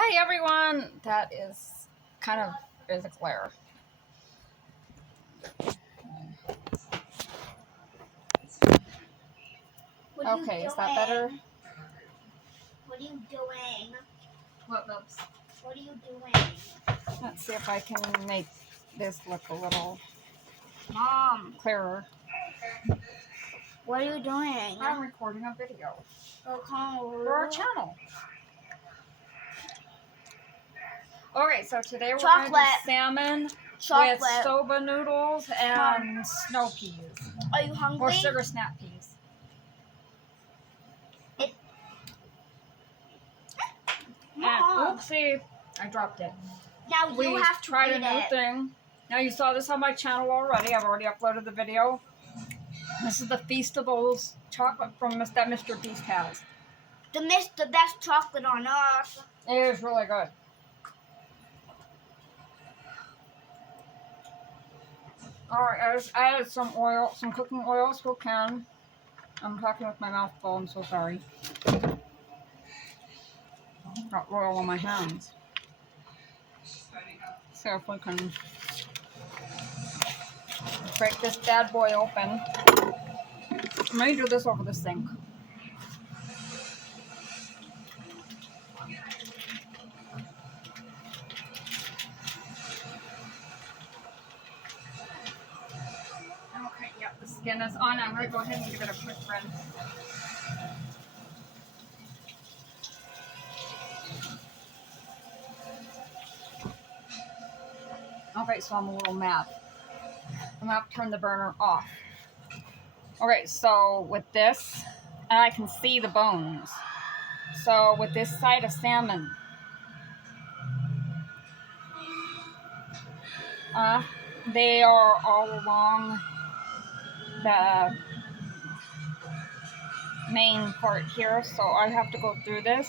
Hi everyone! That is kind of is a glare. Okay, is that better? What are you doing? What, Bubs? What are you doing? Let's see if I can make this look a little Mom, clearer. what are you doing? I'm recording a video For for our channel. Okay, so today we're going to do salmon with Soba noodles and snow peas. Are you hungry? Or sugar snap peas. And, oopsie, I dropped it. Now you have to tried eat a new thing. Now you saw this on my channel already. I've already uploaded the video. This is the Feastables chocolate from that Mr. Beast has. The best chocolate on earth. It is really good. Alright, I just added some oil, some cooking oil to a pan. I'm talking with my mouth full, I'm so sorry. Got oil on my hands. So if we can break this bad boy open. I'm going to do this over the sink. Okay, yep, the skin is on. I'm going to go ahead and give it a quick rinse. Okay, so I'm a little mad. I'm going to have to turn the burner off. Okay, so with this, and I can see the bones. So with this side of salmon, they are all along the main part here, so I have to go through this.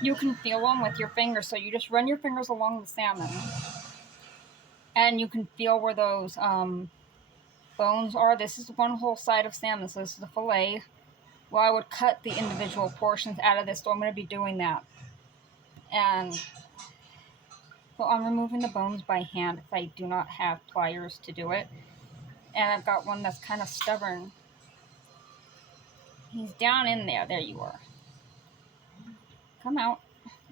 You can feel them with your fingers, so you just run your fingers along the salmon, and you can feel where those bones are. This is one whole side of salmon, so this is the fillet. Well, I would cut the individual portions out of this, so I'm going to be doing that. And so I'm removing the bones by hand if I do not have pliers to do it. And I've got one that's kind of stubborn. He's down in there. There you are. Come out.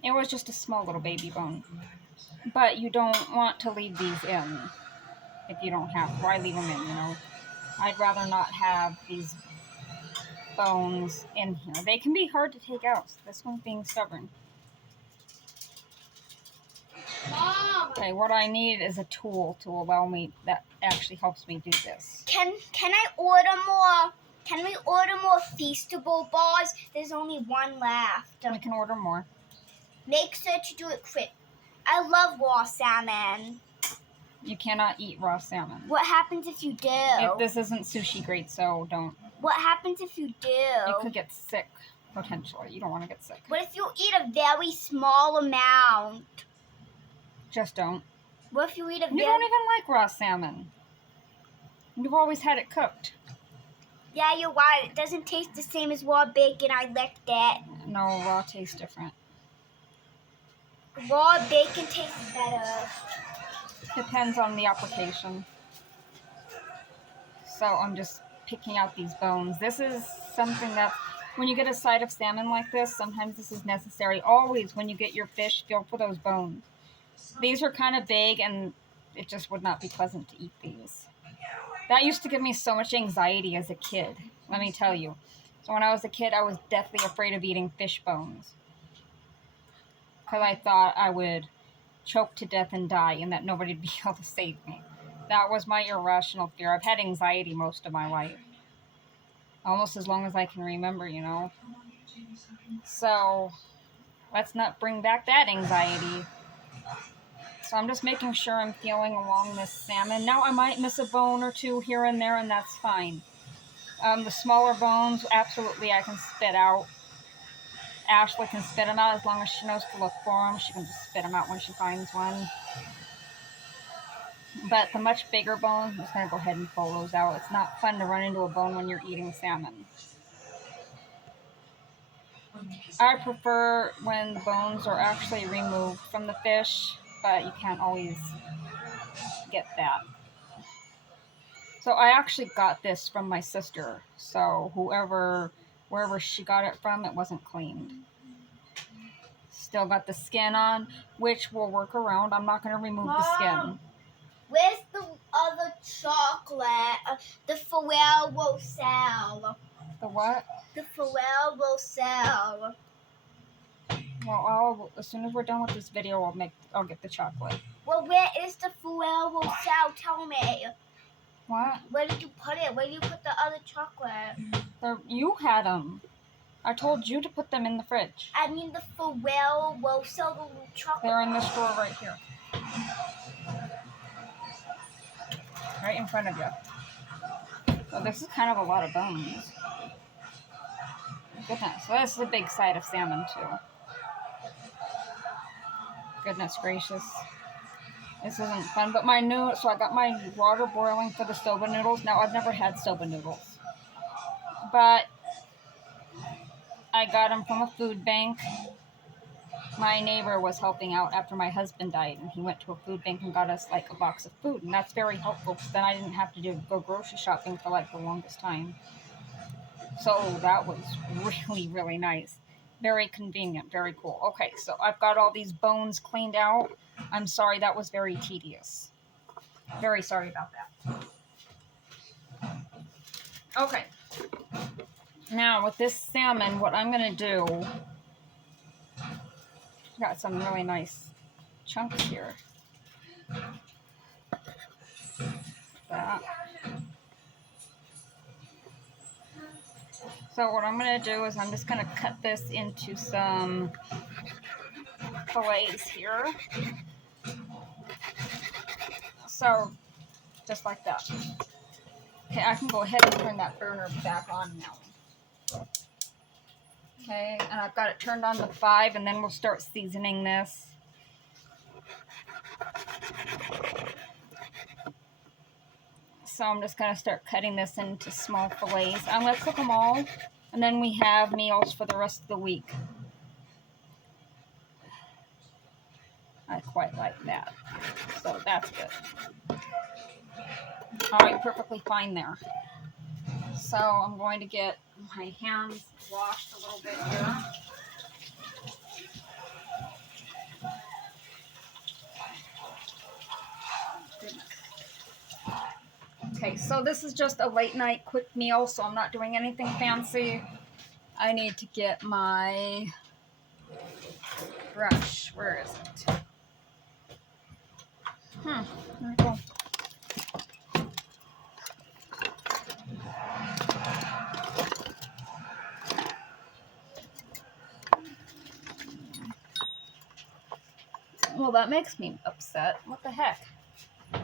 It was just a small little baby bone. But you don't want to leave these in if you don't have to. Why leave them in, you know? I'd rather not have these bones in here. They can be hard to take out. So this one's being stubborn. Mom. Okay, what I need is a tool to allow me, that actually helps me do this. Can I order more? Can we order more Feastable bars? There's only one left. We can order more. Make sure to do it quick. I love raw salmon. You cannot eat raw salmon. What happens if you do? This isn't sushi grade, so don't. What happens if you do? You could get sick, potentially. You don't want to get sick. What if you eat a very small amount? Just don't. What if you eat a You don't even like raw salmon. You've always had it cooked. Yeah, you're right. It doesn't taste the same as raw bacon. I licked it. No, raw tastes different. Raw bacon tastes better. Depends on the application. So I'm just picking out these bones. This is something that, when you get a side of salmon like this, sometimes this is necessary. Always, when you get your fish, feel for those bones. These are kind of big, and it just would not be pleasant to eat these. That used to give me so much anxiety as a kid, let me tell you. So when I was a kid, I was deathly afraid of eating fish bones. Because I thought I would choke to death and die, and that nobody would be able to save me. That was my irrational fear. I've had anxiety most of my life. Almost as long as I can remember, you know. So, let's not bring back that anxiety. So I'm just making sure I'm feeling along this salmon. Now I might miss a bone or two here and there, and that's fine. The smaller bones, absolutely I can spit out. Ashley can spit them out as long as she knows to look for them. She can just spit them out when she finds one. But the much bigger bones, I'm just going to go ahead and pull those out. It's not fun to run into a bone when you're eating salmon. I prefer when the bones are actually removed from the fish, but you can't always get that. So I actually got this from my sister. So wherever she got it from, it wasn't cleaned. Still got the skin on, which we'll work around. I'm not going to remove the skin. Where's the other chocolate? The Ferrero Rocher. The what? The Ferrero Rocher. Well, as soon as we're done with this video, I'll get the chocolate. Well, where is the Ferrero Rocher? Tell me. What? Where did you put it? Where did you put the other chocolate? You had them. I told you to put them in the fridge. I mean the Ferrero Rocher, the chocolate. They're in this drawer right here. Right in front of you. So this is kind of a lot of bones. Goodness. So this is a big side of salmon too. Goodness gracious. This isn't fun. But so I got my water boiling for the soba noodles. Now I've never had soba noodles. But I got them from a food bank. My neighbor was helping out after my husband died, and he went to a food bank and got us like a box of food, and that's very helpful because then I didn't have to go grocery shopping for like the longest time. So that was really, really nice. Very convenient, very cool. Okay, so I've got all these bones cleaned out. I'm sorry, that was very tedious. Very sorry about that. Okay. Now, with this salmon, what I'm going to do... Got some really nice chunks here. That. So what I'm going to do is I'm just going to cut this into some fillets here. So, just like that. Okay, I can go ahead and turn that burner back on now. Okay, and I've got it turned on to 5, and then we'll start seasoning this. So I'm just going to start cutting this into small fillets. I'm going to cook them all, and then we have meals for the rest of the week. I quite like that. So that's good. Alright, perfectly fine there. So I'm going to get my hands washed a little bit here. Goodness. Okay, so this is just a late night quick meal, so I'm not doing anything fancy. I need to get my brush. Where is it? There we go. Well, that makes me upset. What the heck? I'm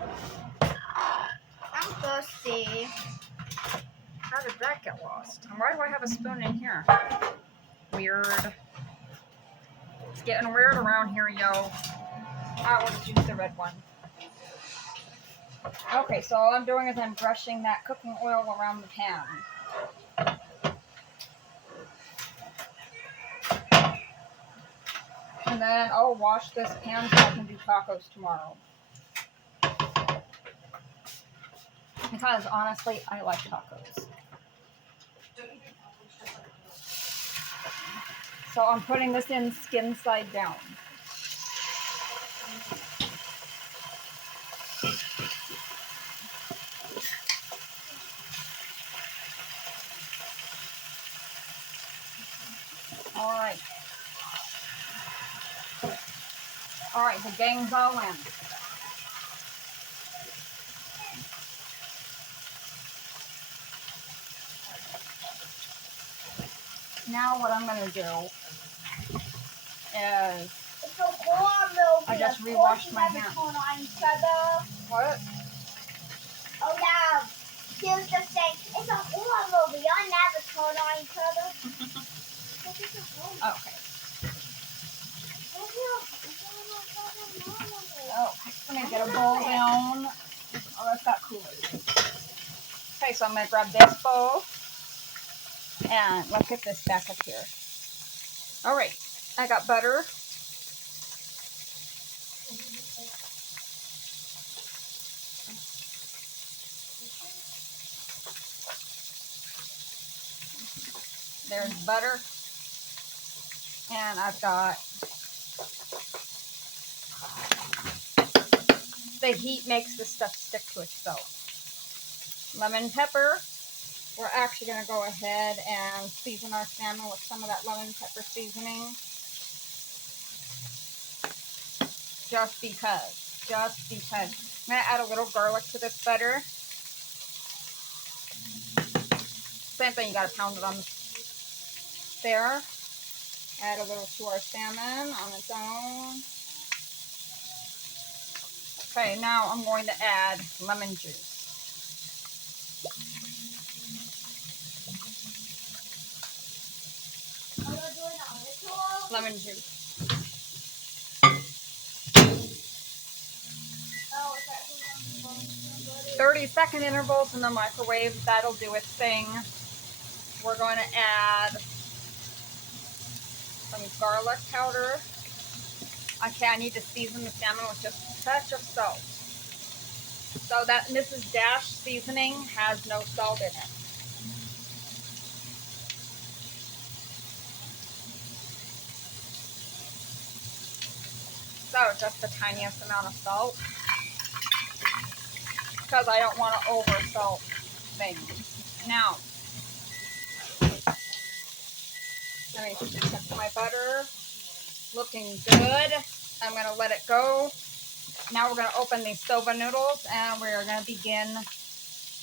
thirsty. How did that get lost? And why do I have a spoon in here? Weird. It's getting weird around here, yo. I want to use the red one. Okay, so all I'm doing is I'm brushing that cooking oil around the pan. And then I'll wash this pan so I can do tacos tomorrow. Because honestly, I like tacos. So I'm putting this in skin side down. Alright. Alright, the gang's all in. Now what I'm going to do is It's a horror movie. I just rewashed my hands. What? Oh yeah. Here's the thing. It's a horror movie. I never turn on each other. Okay. Oh, I'm going to get a bowl down. Oh, that's got Kool-Aid. Okay, so I'm going to grab this bowl. And let's get this back up here. All right, I got butter. There's butter. And I've got the heat makes this stuff stick to itself. Lemon pepper. We're actually going to go ahead and season our salmon with some of that lemon pepper seasoning. Just because. Just because. I'm going to add a little garlic to this butter. Same thing, you got to pound it on there. Add a little to our salmon on its own. Okay, now I'm going to add lemon juice. Lemon juice. 30-second intervals in the microwave. That'll do its thing. We're going to add some garlic powder. Okay, I need to season the salmon with just a touch of salt. So that Mrs. Dash seasoning has no salt in it. So just the tiniest amount of salt. Because I don't want to over salt things. Now, let me check my butter. Looking good. I'm going to let it go. Now we're going to open these soba noodles and we're going to begin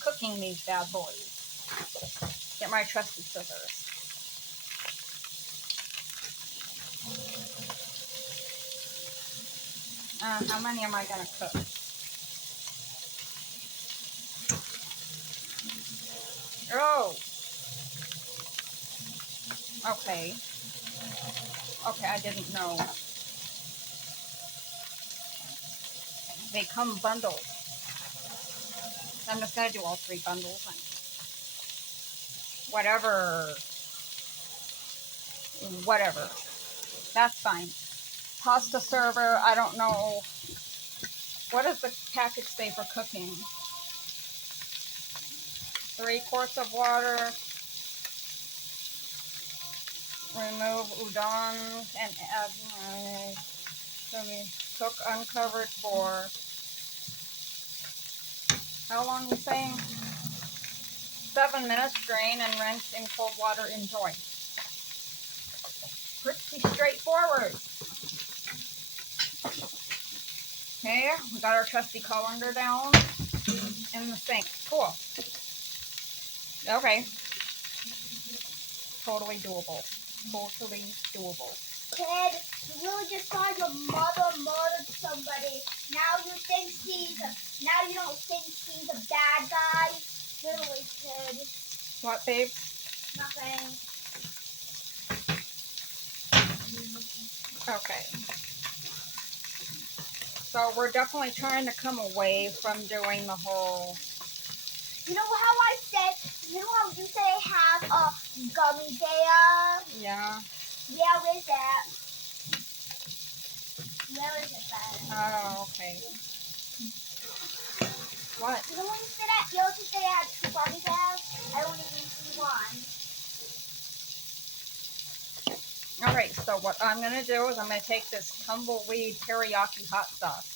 cooking these bad boys. Get my trusty scissors. How many am I going to cook? Oh. Okay. Okay, I didn't know. They come bundled. I'm just going to do all 3 bundles. Whatever. Whatever. That's fine. Pasta server, I don't know. What does the package say for cooking? 3 quarts of water. Remove udon and add. Let me cook uncovered for. How long are you saying? 7 minutes. Drain and rinse in cold water. Enjoy. Pretty straightforward. Okay, we got our trusty colander down in the sink. Cool. Okay. Totally doable. Totally doable. Kid, you really just saw your mother murdered somebody. Now you think now you don't think he's a bad guy? Literally, kid. What, babe? Nothing. Okay. So we're definitely trying to come away from doing the whole. You know how I said, you know how you say have a gummy bear? Yeah. Yeah, where's that? Where is it then? Oh, okay. What? You know when you said that, you also say I had 2 gummy bears? I only need 1. Alright, so what I'm going to do is I'm going to take this tumbleweed teriyaki hot sauce.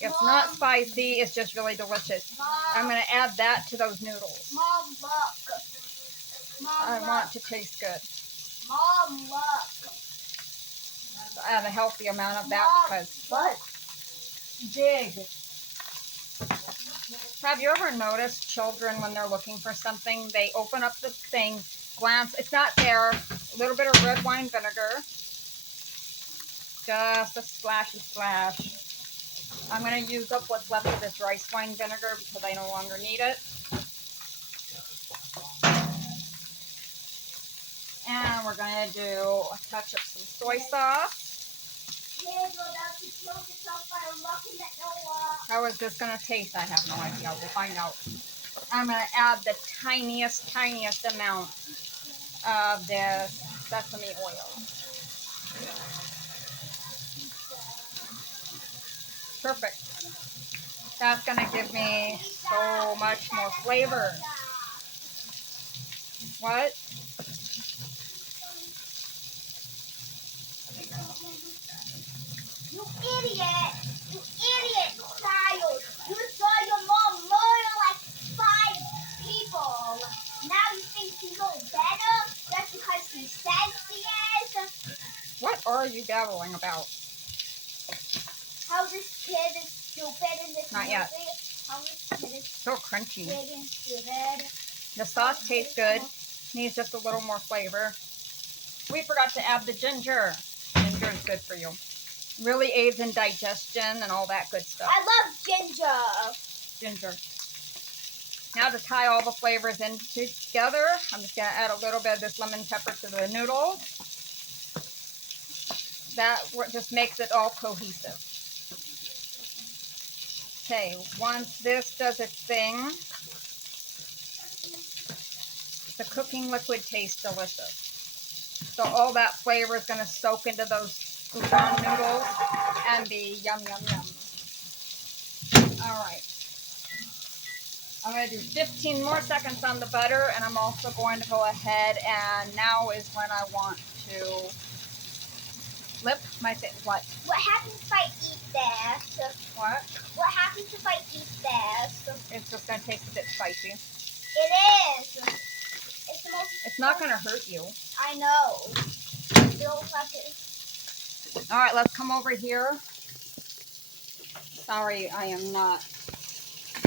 It's Mom, not spicy, it's just really delicious. Mom, I'm going to add that to those noodles. Mom, look. Mom, I look. want to taste good. Mom, look. So add a healthy amount of that Mom, because. What? Dig. Have you ever noticed children when they're looking for something, they open up the thing, glance, it's not there, a little bit of red wine vinegar, just a splashy splash. I'm going to use up what's left of this rice wine vinegar because I no longer need it. And we're going to do a touch of some soy sauce. How is this going to taste? I have no idea. We'll find out. I'm going to add the tiniest amount of this sesame oil. Perfect. That's gonna give me so much more flavor. What? You idiot! You idiot child! You saw your mom murder like 5 people. Now you think she's all better just because she says she is? What are you babbling about? How this kid is stupid in this Not movie. yet. How this kid is So crunchy. big and stupid. The sauce tastes good. Needs just a little more flavor. We forgot to add the ginger. Ginger is good for you. Really aids in digestion and all that good stuff. I love ginger. Ginger. Now to tie all the flavors in together, I'm just going to add a little bit of this lemon pepper to the noodle. That just makes it all cohesive. Okay, once this does its thing, the cooking liquid tastes delicious. So all that flavor is going to soak into those udon noodles and be yum, yum, yum. All right. I'm going to do 15 more seconds on the butter, and I'm also going to go ahead, and now is when I want to flip my thing. What? What happens if I eat this? What? What happens if I eat this? It's just going to taste a bit spicy. It is. It's the most. It's not going to hurt you. I know. Bill fucking. All right, let's come over here. Sorry, I am not.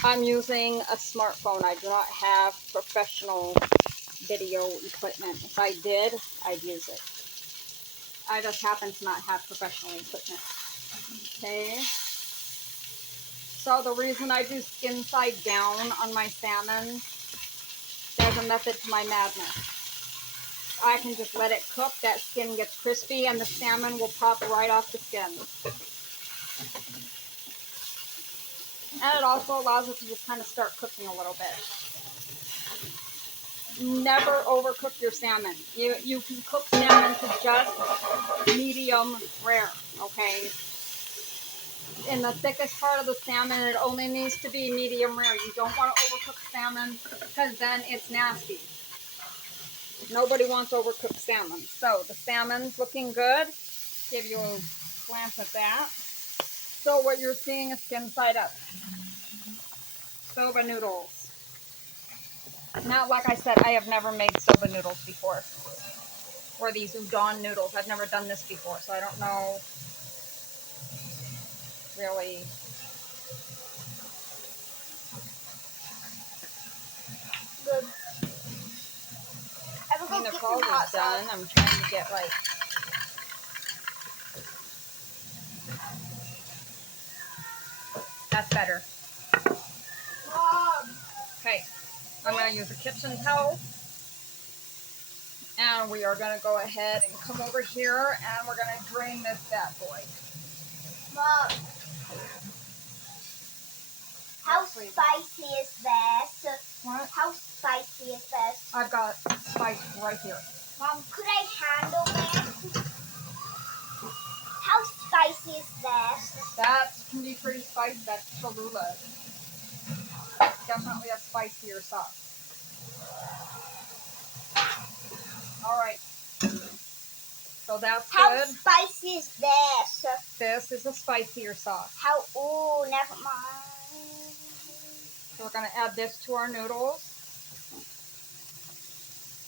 I'm using a smartphone. I do not have professional video equipment. If I did, I'd use it. I just happen to not have professional equipment. Okay. So the reason I do skin side down on my salmon, there's a method to my madness. I can just let it cook, that skin gets crispy, and the salmon will pop right off the skin. And it also allows it to just kind of start cooking a little bit. Never overcook your salmon. You can cook salmon to just medium rare, okay? In the thickest part of the salmon, it only needs to be medium rare. You don't want to overcook salmon because then it's nasty. Nobody wants overcooked salmon. So the salmon's looking good. Give you a glance at that. So what you're seeing is skin side up. Soba noodles. Now, like I said, I have never made soba noodles before. Or these udon noodles. I've never done this before, so I don't know really. Good. I will I go mean, they're get some probably hot done. sauce. I'm trying to get like. That's better. Mom. Okay, I'm going to use a kitchen towel. And we are going to go ahead and come over here and we're going to drain this bad boy. Mom. How spicy is this? What? How spicy is this? I've got spice right here. Mom, could I handle this? How spicy is this? That can be pretty spicy. That's Cholula. Definitely a spicier sauce. All right. So that's How good. spicy is this? This is a spicier sauce. How? Oh, never mind. So we're going to add this to our noodles.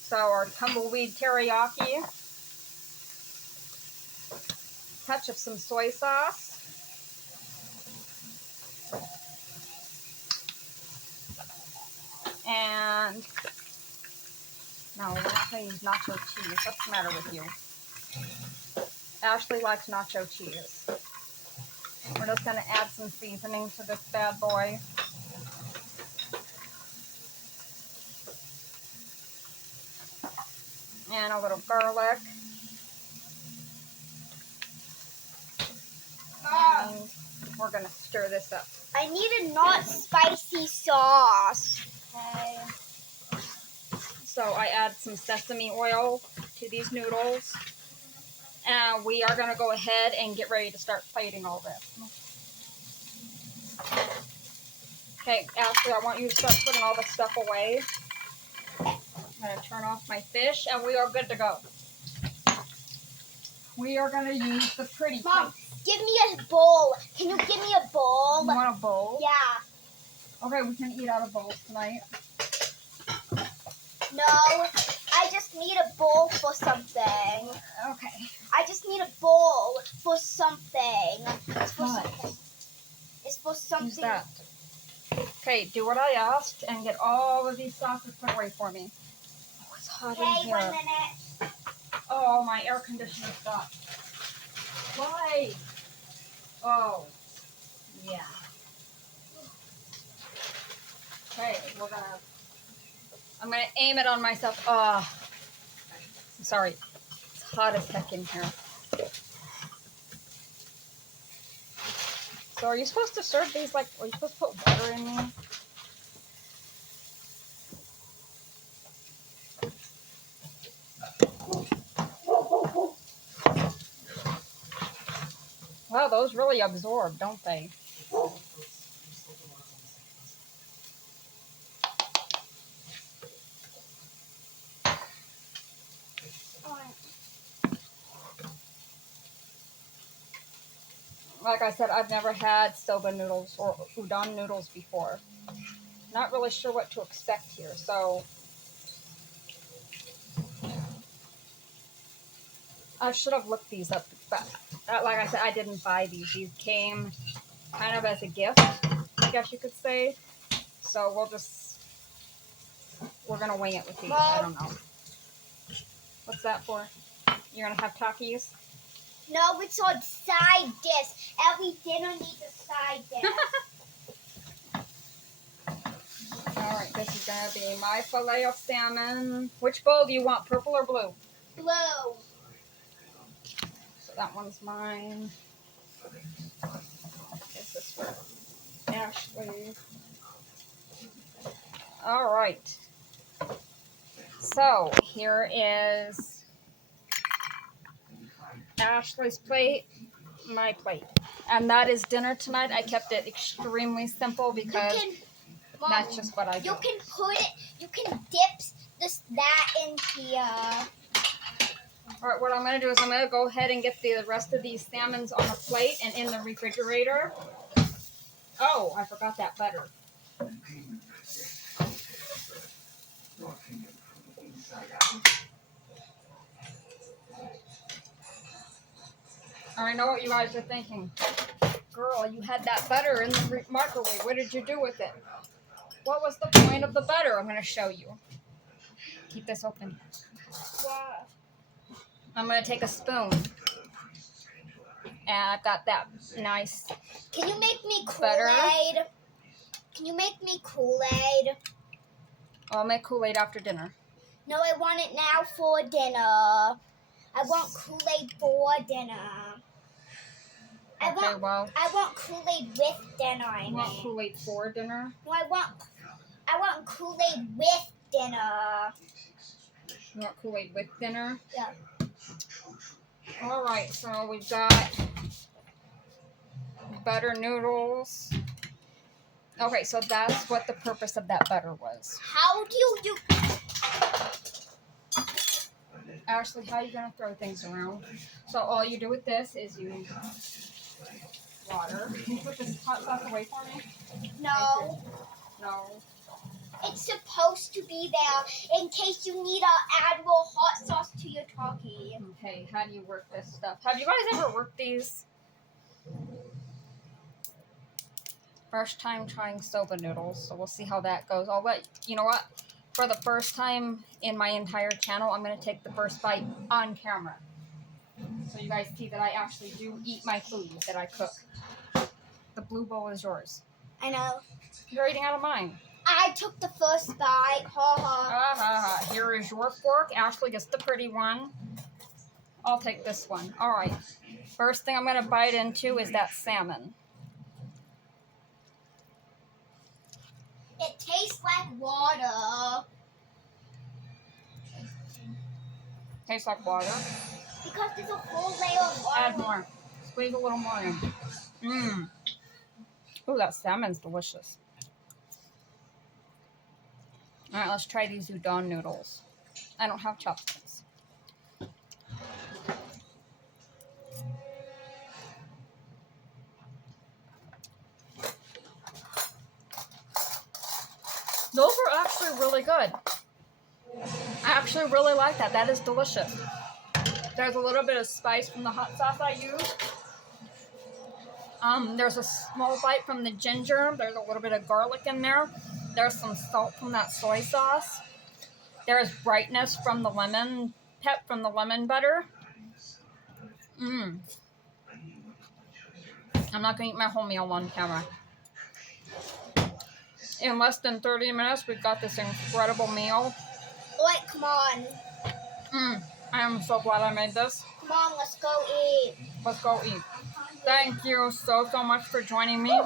So our tumbleweed teriyaki. Touch of some soy sauce. And no, we're not going to use nacho cheese. What's the matter with you? Ashley likes nacho cheese. We're just going to add some seasoning to this bad boy. And a little garlic. And we're going to stir this up. I need a not spicy sauce. Okay. So I add some sesame oil to these noodles. And we are going to go ahead and get ready to start plating all this. Okay, Ashley, I want you to start putting all the stuff away. I'm going to turn off my fish, and we are good to go. We are going to use the pretty Mom, give me a bowl. Can you give me a bowl? You want a bowl? Yeah. Okay, we can eat out of bowls tonight. No, I just need a bowl for something. Okay. I just need a bowl for something. It's for What? something. It's for something. Use that. Okay, do what I asked and get all of these sauces put away for me. Oh, it's hot in Okay, here. 1 minute. Oh, my air conditioner stopped. Why? Oh, yeah. Okay, I'm gonna aim it on myself. Oh, sorry. It's hot as heck in here. So are you supposed to serve these like, are you supposed to put water in me? Wow, those really absorb, don't they? Like I said, I've never had soba noodles or udon noodles before. Not really sure what to expect here, so I should have looked these up, but like I said, I didn't buy these. These came kind of as a gift, I guess you could say. So we're gonna wing it with these. I don't know. What's that for? You're gonna have Takis? No, it's on side dish. Every dinner needs a side dish. Alright, this is gonna be my filet of salmon. Which bowl do you want, purple or blue? Blue. So that one's mine. This is for Ashley. Alright. So, here is Ashley's plate, my plate. And that is dinner tonight. I kept it extremely simple because Mom, that's just what I do. You can dip that in here. Alright, what I'm going to do is I'm going to go ahead and get the rest of these salmons on a plate and in the refrigerator. Oh, I forgot that butter. I know what you guys are thinking. Girl, you had that butter in the microwave. What did you do with it? What was the point of the butter? I'm going to show you. Keep this open. What? I'm going to take a spoon. And I've got that nice Can you make me butter. Kool-Aid? Can you make me Kool-Aid? I'll make Kool-Aid after dinner. No, I want it now for dinner. I want Kool-Aid for dinner. I want Kool-Aid with dinner. You want Kool-Aid for dinner? No, I want Kool-Aid with dinner. You want Kool-Aid with dinner? Yeah. Alright, so we've got butter noodles. Okay, so that's what the purpose of that butter was. How do you do? Ashley, how are you going to throw things around? So all you do with this is you water. Can you put this hot sauce away for me? No. No. It's supposed to be there in case you need to add more hot sauce to your turkey. Okay, how do you work this stuff? Have you guys ever worked these? First time trying soba noodles, so we'll see how that goes. You know what? For the first time in my entire channel, I'm going to take the first bite on camera. So you guys see that I actually do eat my food that I cook. The blue bowl is yours. I know. You're eating out of mine. I took the first bite. Ha ha. Here is your fork. Ashley gets the pretty one. I'll take this one. All right. First thing I'm going to bite into is that salmon. It tastes like water. Tastes like water. Because there's a whole layer of water. Add more. Squeeze a little more in. Mmm. Ooh, that salmon's delicious. All right, let's try these udon noodles. I don't have chopsticks. Those are actually really good. I actually really like that. That is delicious. There's a little bit of spice from the hot sauce I used. There's a small bite from the ginger. There's a little bit of garlic in there. There's some salt from that soy sauce. There's brightness from the lemon, pep from the lemon butter. Mmm. I'm not going to eat my whole meal on camera. In less than 30 minutes, we've got this incredible meal. Wait, come on. I am so glad I made this. Come on, let's go eat. Let's go eat. Thank you so much for joining me.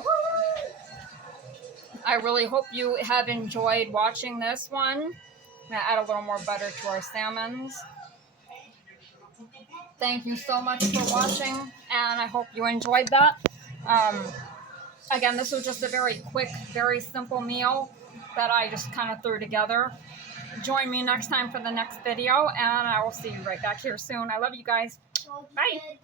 I really hope you have enjoyed watching this one. I'm going to add a little more butter to our salmons. Thank you so much for watching, and I hope you enjoyed that. Again, this was just a very quick, very simple meal that I just kind of threw together. Join me next time for the next video, and I will see you right back here soon. I love you guys. Bye.